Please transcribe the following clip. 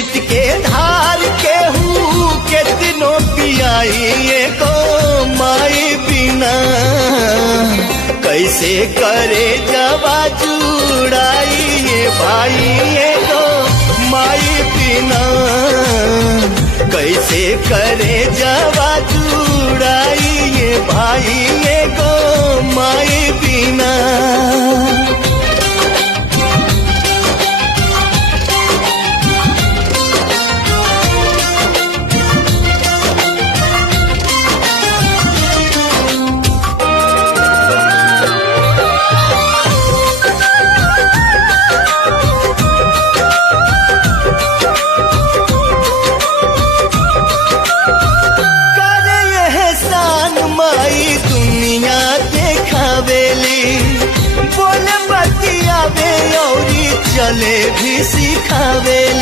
अमृत के धार केहू कितनो पियाई एगो माई बिना कैसे करे जवा जुड़ाई ये भाई एगो माई बिना कैसे करे जवा जुड़ाई ये भाई एगो माई बिना। बोले बतियावे औरी चले भी सिखावे।